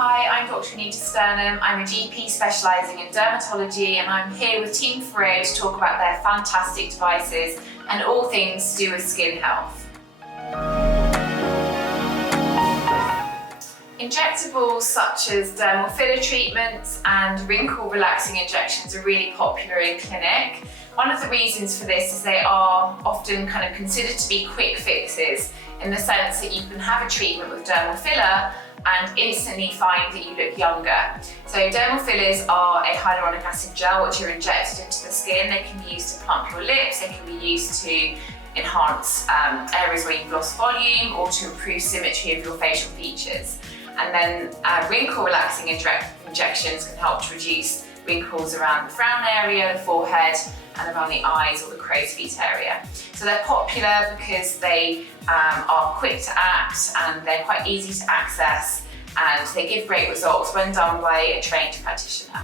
Hi, I'm Dr. Anita Sturnham. I'm a GP specialising in dermatology, and I'm here with Team FOREO to talk about their fantastic devices and all things to do with skin health. Injectables such as dermal filler treatments and wrinkle relaxing injections are really popular in clinic. One of the reasons for this is they are often kind of considered to be quick fixes, in the sense that you can have a treatment with dermal filler and instantly find that you look younger. So dermal fillers are a hyaluronic acid gel which are injected into the skin. They can be used to plump your lips, they can be used to enhance areas where you've lost volume or to improve symmetry of your facial features. And then wrinkle relaxing injections can help to reduce wrinkles around the frown area, the forehead, and around the eyes or the crow's feet area. So they're popular because they are quick to act and they're quite easy to access, and they give great results when done by a trained practitioner.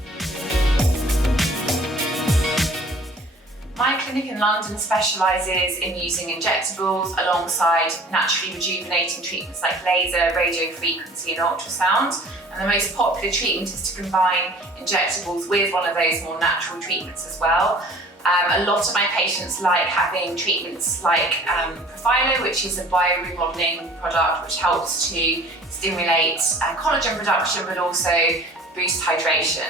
My clinic in London specialises in using injectables alongside naturally rejuvenating treatments like laser, radio frequency and ultrasound. And the most popular treatment is to combine injectables with one of those more natural treatments as well. A lot of my patients like having treatments like FOREO, which is a bioremodeling product which helps to stimulate collagen production but also boost hydration.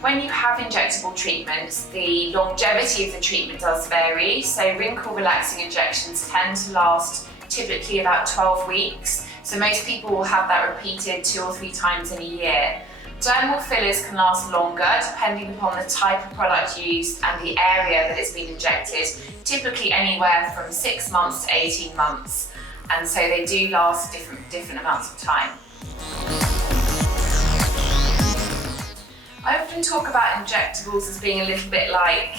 When you have injectable treatments, the longevity of the treatment does vary. So wrinkle relaxing injections tend to last typically about 12 weeks. So most people will have that repeated 2 or 3 times in a year. Dermal fillers can last longer depending upon the type of product used and the area that it's been injected, typically anywhere from 6 months to 18 months. And so they do last different amounts of time. I often talk about injectables as being a little bit like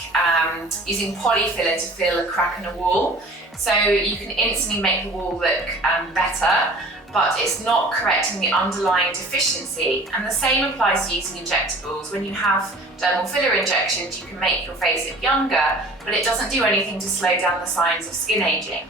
using polyfiller to fill a crack in a wall. So you can instantly make the wall look better, but it's not correcting the underlying deficiency. And the same applies to using injectables. When you have dermal filler injections, you can make your face look younger, but it doesn't do anything to slow down the signs of skin aging.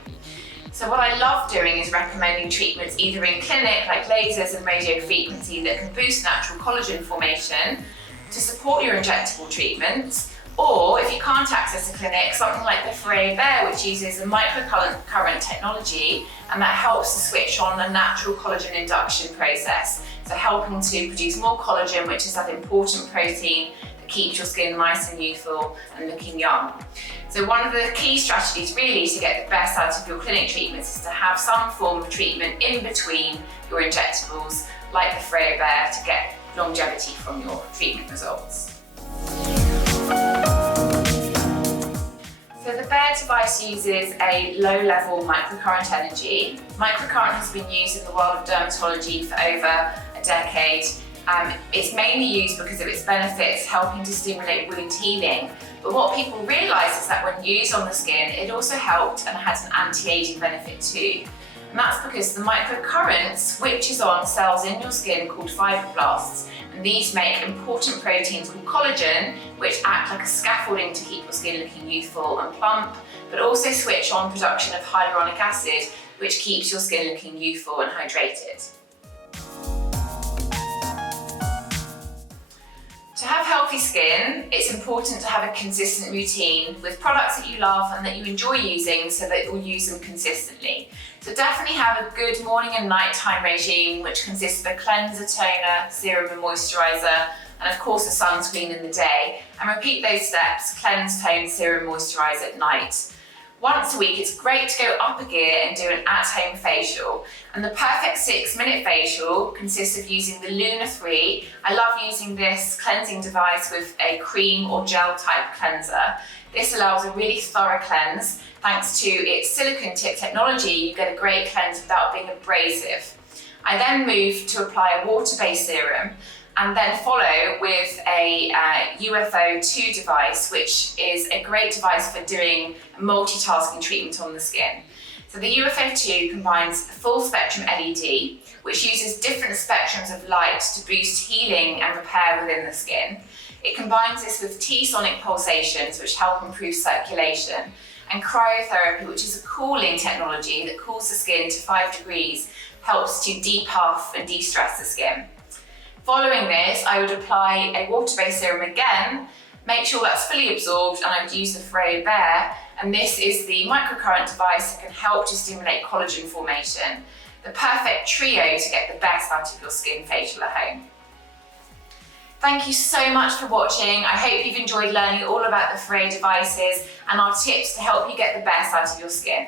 So what I love doing is recommending treatments either in clinic, like lasers and radio frequency, that can boost natural collagen formation to support your injectable treatments, or if you can't access a clinic, something like the FOREO Bear, which uses a microcurrent technology, and that helps to switch on a natural collagen induction process. So helping to produce more collagen, which is that important protein that keeps your skin nice and youthful and looking young. So one of the key strategies really to get the best out of your clinic treatments is to have some form of treatment in between your injectables, like the FOREO Bear, to get longevity from your treatment results. So the Bear device uses a low-level microcurrent energy. Microcurrent has been used in the world of dermatology for over a decade. It's mainly used because of its benefits, helping to stimulate wound healing. But what people realise is that when used on the skin, it also helped and has an anti-aging benefit too. And that's because the microcurrent switches on cells in your skin called fibroblasts, and these make important proteins called collagen, which act like a scaffolding to keep your skin looking youthful and plump, but also switch on production of hyaluronic acid, which keeps your skin looking youthful and hydrated. To have healthy skin, it's important to have a consistent routine with products that you love and that you enjoy using, so that you'll use them consistently. So definitely have a good morning and nighttime regime, which consists of a cleanser, toner, serum and moisturiser, and of course a sunscreen in the day. And repeat those steps: cleanse, tone, serum, moisturise at night. Once a week, it's great to go up a gear and do an at-home facial. And the perfect 6-minute facial consists of using the Luna 3. I love using this cleansing device with a cream or gel type cleanser. This allows a really thorough cleanse. Thanks to its silicone tip technology, you get a great cleanse without being abrasive. I then move to apply a water-based serum, and then follow with a UFO 2 device, which is a great device for doing a multitasking treatment on the skin. So the UFO 2 combines a full spectrum LED, which uses different spectrums of light to boost healing and repair within the skin. It combines this with T-sonic pulsations, which help improve circulation. and cryotherapy, which is a cooling technology that cools the skin to 5 degrees, helps to depuff and de-stress the skin. Following this, I would apply a water-based serum again, make sure that's fully absorbed, and I would use the FOREO Bare, and this is the microcurrent device that can help to stimulate collagen formation. The perfect trio to get the best out of your skin facial at home. Thank you so much for watching. I hope you've enjoyed learning all about the FOREO devices and our tips to help you get the best out of your skin.